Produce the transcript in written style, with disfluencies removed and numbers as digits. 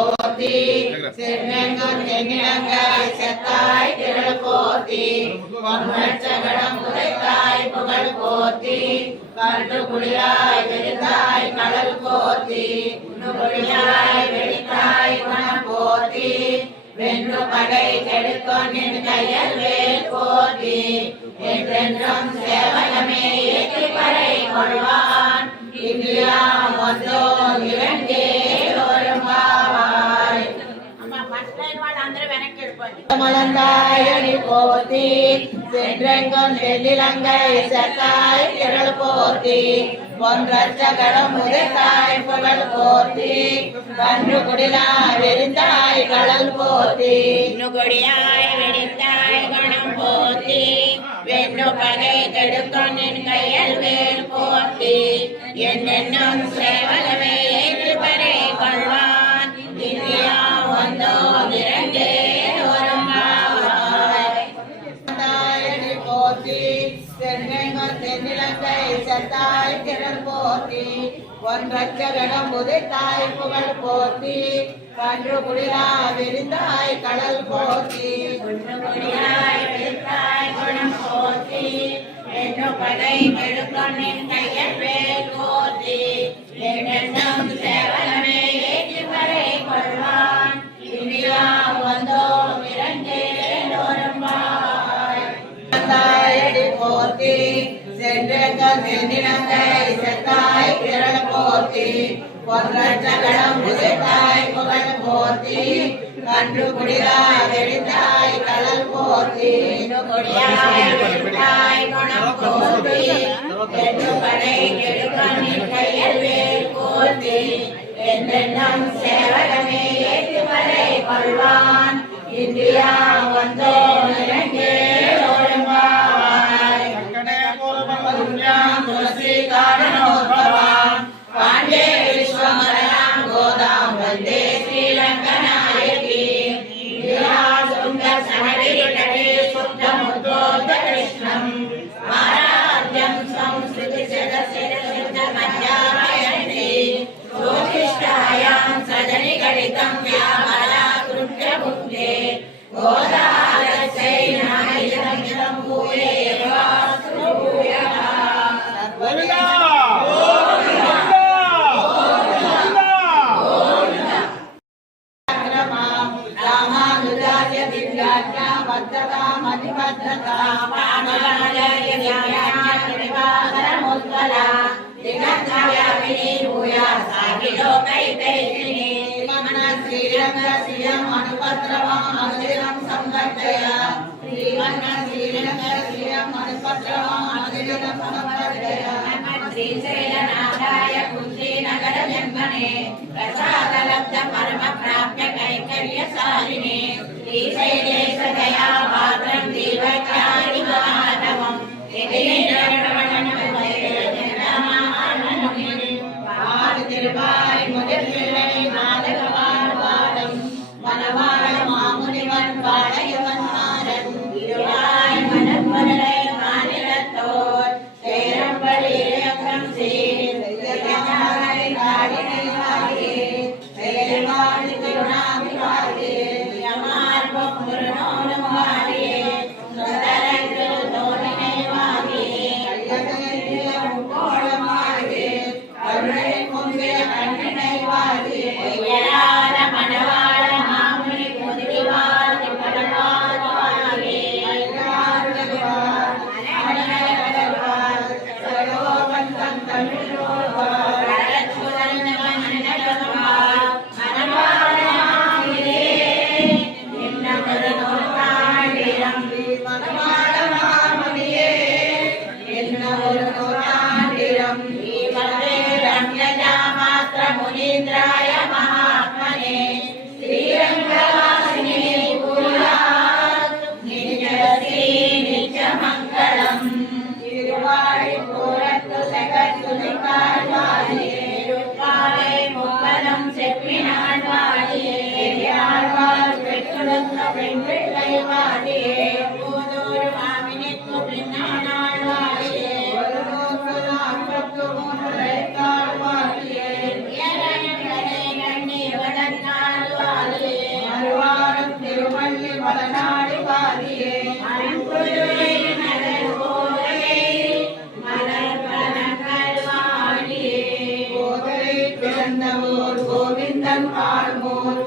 போத்தி சென்னெங்கும் எண்ணிலங்காய் செத்தாய் திரள் போத்தி பொன்னச்சகடம் உரைத்தாய் புகழ் போத்தி கண்டு குடியாய் வெடித்தாய் கடல் போத்தி குடியாய் வெடித்தாய் குணம் போத்தி வென்று படை கெடுக்கொண்டின் கையல் வேல் போத்தி என்றென்றும் சேவகமே ஏற்றி படை கொள்வான் இந்தியா ஒன்றோ இரண்டே மலந்தாயடி போத்தி சென்றெங்கும் நெல்லிலங்கை செத்தாய் திரள் போத்தி பொன்றச்சகடம் உதைத்தாய் புகழ் போத்தி கன்று குடிலாய் வெடித்தாய் கடல் போத்தி கொடியாய் வெடித்தாய் குணம் போத்தி வெண்ணு பகை கெடுக்கும் நின் கையல் வேல் போத்தி என்னென்னும் சேவகமே ஏற்று பறை கொள்வான் இந்தியா வந்தோ இரண்டே தென்னிலங்கை செத்தாய் திரள் போத்தி பொன்றச்சகடம் உதைத்தாய் புகழ் போத்தி கன்று குடிலா விரிந்தாய் கடல் போத்தி குடியாய் விரித்தாய் குணம் போத்தி என்று படை கெடுக்கும் நின் கையல் வேல் போத்தி என்னென்னும் சேவகமே ஏற்றி பறை கொள்வான் இந்தியா வந்தோ இரண்டே போத்தி சென்றெங்கும் நெல்லிலங்கை செத்தாய் திரள் போத்தி பொன்றச்சகடம் உதைத்தாய் புகழ் போத்தி கன்று குடிலாய் வெடித்தாய் கடல் போத்தி கொடியாய் வெடித்தாய் குணம் போத்தி என்று படை கெடுக்கும் நின் கையல் வேல் போத்தி என்னென்னும் சேவகமே ஏற்றி பறை கொள்வான் இந்தியா வந்தோ இரண்டே तुलसी कारणोद्भवान् पाण्डे विश्वमरयां गोदां वन्दे श्रीरङ्गनायकी सुन्दरसहरितटे शुद्धमुद्बोधकृष्णम् आराध्यं संस्कृतिशतशिरसिद्धमध्यामयन्ति ज्योतिष्ठायां सजनिगणितं व्यामलाकृत्यभुक्ते गोदारसैनायं भूये श्रीशैलनाथाय कुन्तीनगर जन्मने प्रसादलब्ध परम प्राप्य कैंकर्यशालिने श्रीशैलेश दया पात्रं दीवज्ञानि माधवं திருவாய் முதற்பிள்ளை நாடகவான் பாடம் மனவாழ மாமுனிவன் பாடையவன் மாறன் இருவாய் மனப்பரலை மாநிலத்தோர் சேரம்படி இயக்கம் சீர்வாடினே செயல்வாடி திருநாமி வாடியே யமார்பம் முருனோடும் வாடியே சுந்தரங்கு தோணினை வாகியே முக்கோளம் வாடியே கருணை முந்திய கண்ணினை வாடியே உயராத மணவாள மாமுனி முதுகிவார் படவார் வாடியே मुनीन्द्राय महात्मने श्रीरंगवासिने नित्यमंगलम तिरुवाड़ी पूरत्तु जगत्तु निकालवाडिये रुक्काले मुक्कलम सेप्पिनाडवाडिये यारवाल पेट्टुलन्न पेंडिल्लै वाडिये पूदूरु मामिनित्तु पिन्नानाडवाडिये वरुणोत्तुल अक्कत्तु मूलैकाडवाडिये यरनडले गण्णे वदन्नालु பிறந்தவோர் கோவிந்தன் காண்மோர்